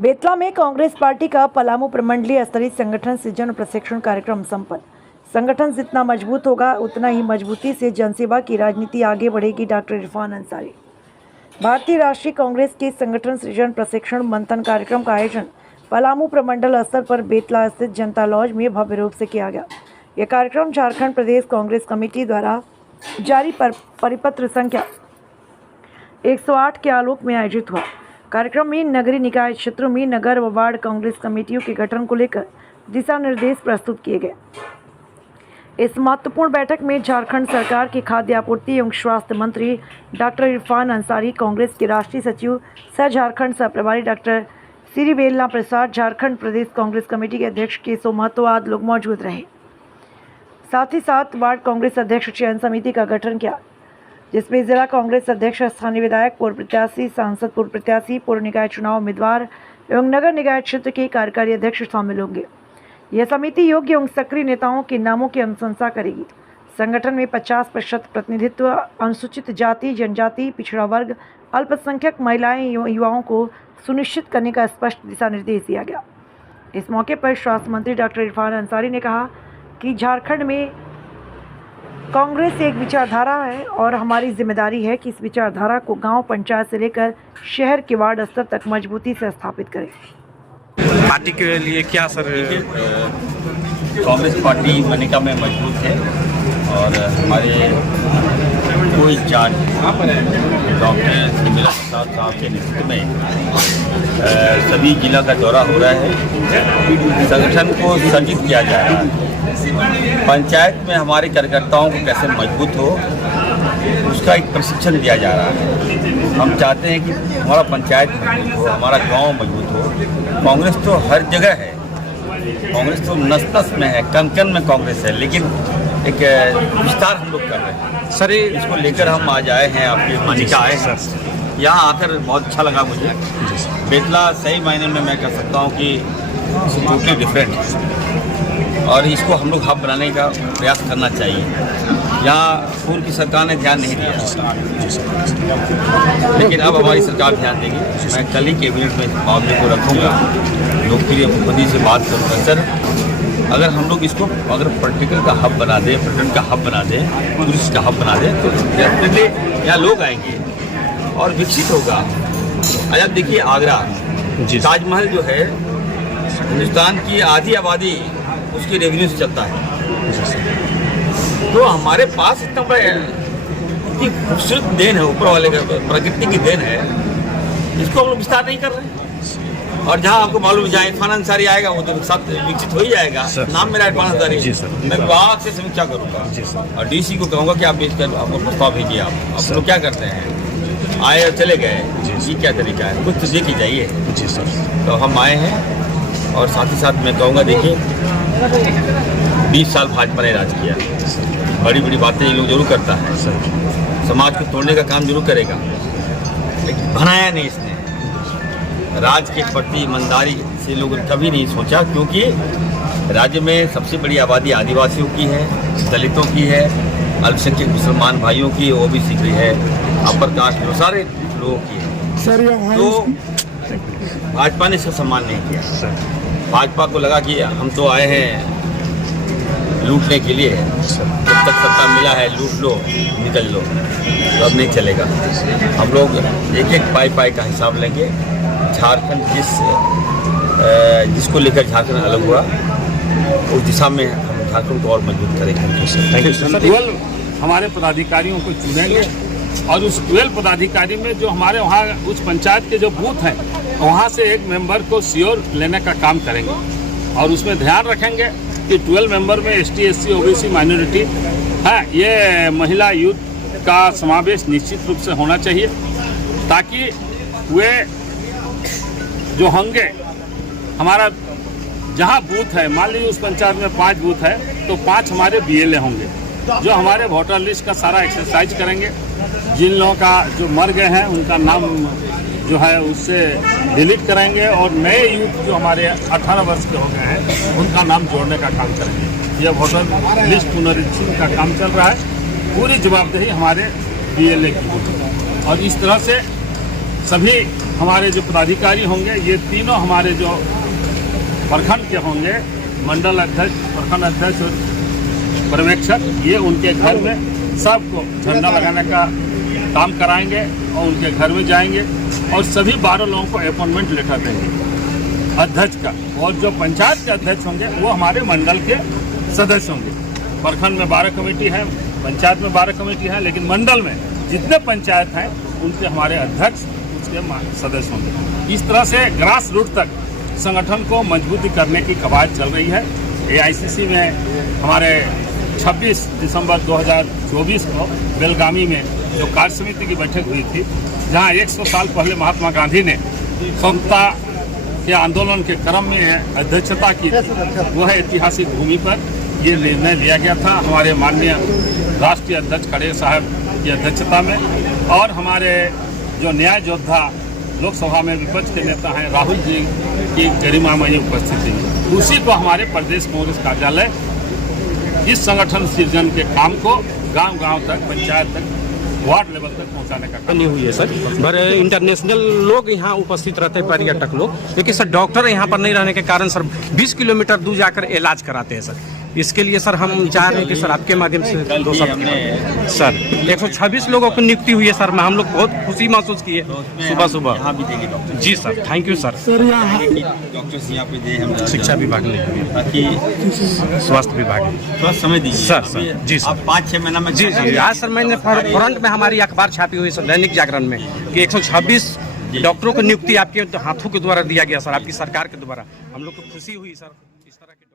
बेतला में कांग्रेस पार्टी का पलामू प्रमंडलीय स्तरीय संगठन सृजन और प्रशिक्षण कार्यक्रम संपन्न। संगठन जितना मजबूत होगा उतना ही मजबूती से जनसेवा की राजनीति आगे बढ़ेगी। डॉक्टर इरफान अंसारी। भारतीय राष्ट्रीय कांग्रेस के संगठन सृजन प्रशिक्षण मंथन कार्यक्रम का आयोजन पलामू प्रमंडल स्तर पर बेतला स्थित जनता लॉज में भव्य रूप से किया गया। यह कार्यक्रम झारखंड प्रदेश कांग्रेस कमेटी द्वारा जारी परिपत्र संख्या 108 के आलोक में आयोजित हुआ। कार्यक्रम में नगरीय निकाय क्षेत्रों में नगर व वार्ड कांग्रेस कमेटियों के गठन को लेकर दिशा निर्देश प्रस्तुत किए गए। इस महत्वपूर्ण बैठक में झारखंड सरकार के खाद्य आपूर्ति एवं स्वास्थ्य मंत्री डॉक्टर इरफान अंसारी, कांग्रेस के राष्ट्रीय सचिव सह झारखंड सह प्रभारी डॉक्टर श्री वेलना प्रसाद, झारखंड प्रदेश कांग्रेस कमेटी के अध्यक्ष केशव महतो आदि लोग मौजूद रहे। साथ ही साथ वार्ड कांग्रेस अध्यक्ष चयन समिति का गठन किया, जिसमें जिला कांग्रेस अध्यक्ष, स्थानीय विधायक, पूर्व प्रत्याशी, सांसद, पूर्व प्रत्याशी, पूर्व निकाय चुनाव उम्मीदवार एवं नगर निकाय क्षेत्र के कार्यकारी अध्यक्ष शामिल होंगे। यह समिति योग्य एवं सक्रिय नेताओं के नामों की अनुशंसा करेगी। संगठन में 50% प्रतिनिधित्व अनुसूचित जाति, जनजाति, पिछड़ा वर्ग, अल्पसंख्यक महिलाएं एवं युवाओं को सुनिश्चित करने का स्पष्ट दिशा निर्देश दिया गया। इस मौके पर स्वास्थ्य मंत्री डॉक्टर इरफान अंसारी ने कहा कि झारखंड में कांग्रेस एक विचारधारा है और हमारी जिम्मेदारी है कि इस विचारधारा को गांव पंचायत से लेकर शहर के वार्ड स्तर तक मजबूती से स्थापित करें। पार्टी के लिए क्या सर? कांग्रेस पार्टी मनिका में मजबूत है और हमारे कोई जाट डॉक्टर श्रीमेला प्रसाद साहब के नेतृत्व में सभी जिला का दौरा हो रहा है। संगठन को सज्जित किया जा रहा है। पंचायत में हमारे कार्यकर्ताओं को कैसे मजबूत हो उसका एक प्रशिक्षण दिया जा रहा है। हम चाहते हैं कि हमारा पंचायत मजबूत हो, हमारा गांव मजबूत हो। कांग्रेस तो हर जगह है, कांग्रेस तो नस-नस में है, कण-कण में कांग्रेस है, लेकिन एक विस्तार हम लोग कर रहे हैं सर। इसको लेकर हम आज आए हैं, आपके मनिका आए हैं। यहाँ आकर बहुत अच्छा लगा मुझे। बेतला सही मायने में मैं कह सकता हूँ कि टोटली डिफरेंट है और इसको हम लोग हब बनाने का प्रयास करना चाहिए। यहाँ पूर्व की सरकार ने ध्यान नहीं दिया, लेकिन अब हमारी सरकार ध्यान देगी। मैं कल ही कैबिनेट में इस मामले को रखूँगा, लोकप्रिय मुख्यमंत्री से बात करूँगा। सर, अगर हम लोग इसको अगर पॉलिटिकल का हब बना दें, पर्यटन का हब बना दें, टूरिस्ट का हब बना दें, तो डेफिनेटली यहाँ लोग आएंगे और विकसित होगा। आज आप देखिए आगरा, ताजमहल जो है हिंदुस्तान की आधी आबादी उसकी रेवेन्यू से चलता है। तो हमारे पास इतना बड़ा इतनी खूबसूरत देन है, ऊपर वाले का प्रकृति की देन है, इसको हम लोग विस्तार नहीं कर रहे। और जहाँ आपको मालूम है जहाँ इरफान अंसारी आएगा वो तो साथ विकसित हो ही जाएगा। नाम मेरा इरफान अंसारी। मैं विभाग से समीक्षा करूँगा और डीसी को कहूँगा कि आप इसका आपको प्रस्ताव भेजिए। आप लोग क्या करते हैं, आए और चले गए, ये क्या तरीका है? कुछ तो देखी जाइए। जी सर। तो हम आए हैं और साथ ही साथ मैं कहूँगा, देखिए 20 साल भाजपा ने राज किया, बड़ी बड़ी बातें ये लोग जरूर करता है, समाज को तोड़ने का काम जरूर करेगा, लेकिन बनाया नहीं इसने। राज के प्रति ईमानदारी से लोगों ने कभी नहीं सोचा, क्योंकि राज्य में सबसे बड़ी आबादी आदिवासियों की है, दलितों की है, अल्पसंख्यक मुसलमान भाइयों की, ओबीसी की है, अपर कास्ट जो सारे लोगों की है। तो भाजपा ने इसका सम्मान नहीं किया। भाजपा को लगा कि हम तो आए हैं लूटने के लिए, जब तक सत्ता मिला है लूट लो निकल लो, तो अब नहीं चलेगा। हम लोग एक एक पाई का हिसाब लेंगे। झारखंड जिसको लेकर झारखंड अलग हुआ, उस दिशा में हम झारखंड को और मजबूत करेंगे। Thank you sir. 12 हमारे पदाधिकारियों को चुनेंगे और उस 12 पदाधिकारी में जो हमारे वहाँ उस पंचायत के जो बूथ हैं वहाँ से एक मेंबर को श्योर लेने का काम करेंगे और उसमें ध्यान रखेंगे कि 12 मेंबर में ST SC OBC माइनॉरिटी है, ये महिला यूथ का समावेश निश्चित रूप से होना चाहिए, ताकि वे जो होंगे हमारा जहाँ बूथ है, मान लीजिए उस पंचायत में 5 बूथ है तो 5 हमारे BLA होंगे जो हमारे वोटर लिस्ट का सारा एक्सरसाइज करेंगे। जिन लोगों का जो मर गए हैं उनका नाम जो है उससे डिलीट करेंगे और नए यूथ जो हमारे 18 वर्ष के हो गए हैं उनका नाम जोड़ने का काम करेंगे। यह वोटर लिस्ट पुनरीक्षण का काम चल रहा है, पूरी जवाबदेही हमारे BLA की होगी और इस तरह से सभी हमारे जो पदाधिकारी होंगे ये तीनों हमारे जो प्रखंड के होंगे, मंडल अध्यक्ष, प्रखंड अध्यक्ष और पर्यवेक्षक, ये उनके घर में सबको झंडा लगाने का काम कराएंगे और उनके घर में जाएंगे और सभी 12 लोगों को अपॉइंटमेंट लेटर देंगे अध्यक्ष का। और जो पंचायत के अध्यक्ष होंगे वो हमारे मंडल के सदस्य होंगे। प्रखंड में 12 कमेटी है, पंचायत में 12 कमेटी है, लेकिन मंडल में जितने पंचायत हैं उनके हमारे अध्यक्ष उसके सदस्य होंगे। इस तरह से ग्रास रूट तक संगठन को मजबूती करने की कवायद चल रही है। AICC में हमारे 26 दिसंबर 2024 को बेलगामी में जो कार्य समिति की बैठक हुई थी, जहां 100 साल पहले महात्मा गांधी ने स्वतंत्रता के आंदोलन के क्रम में अध्यक्षता की थी, वह ऐतिहासिक भूमि पर ये निर्णय लिया गया था हमारे माननीय राष्ट्रीय अध्यक्ष खड़गे साहब की अध्यक्षता में। और हमारे जो न्याय योद्धा लोकसभा में विपक्ष के नेता हैं राहुल जी की गरिमामयी उपस्थिति, उसी को हमारे प्रदेश कांग्रेस कार्यालय इस संगठन सृजन के काम को गांव-गांव तक, पंचायत तक, वार्ड लेवल तक पहुंचाने का काम नहीं हुई है सर। पर इंटरनेशनल लोग यहाँ उपस्थित रहते हैं, पर्यटक लोग, लेकिन सर डॉक्टर यहाँ पर नहीं रहने के कारण सर 20 किलोमीटर दूर जाकर इलाज कराते हैं सर। इसके लिए सर हम चाह रहे हैं कि सर आपके माध्यम से दो सर 126 लोगों की नियुक्ति हुई है सर। हम लोग बहुत खुशी महसूस किए सुबह सुबह। यहाँ भी देंगे doctor ji sir, thank you sir. Doctors यहाँ पे दे हम शिक्षा विभाग ने, ताकि स्वास्थ्य विभाग ने थोड़ा समय दीजिए सर। जी सर, आप 5-6 महीना में जी जी। आज सर मैंने फ्रंट में हमारी अखबार छापी हुई सर दैनिक जागरण में कि 126 डॉक्टरों को नियुक्ति आपके हाथों के द्वारा दिया गया सर, आपकी सरकार के द्वारा। हम लोग को खुशी हुई सर इस तरह के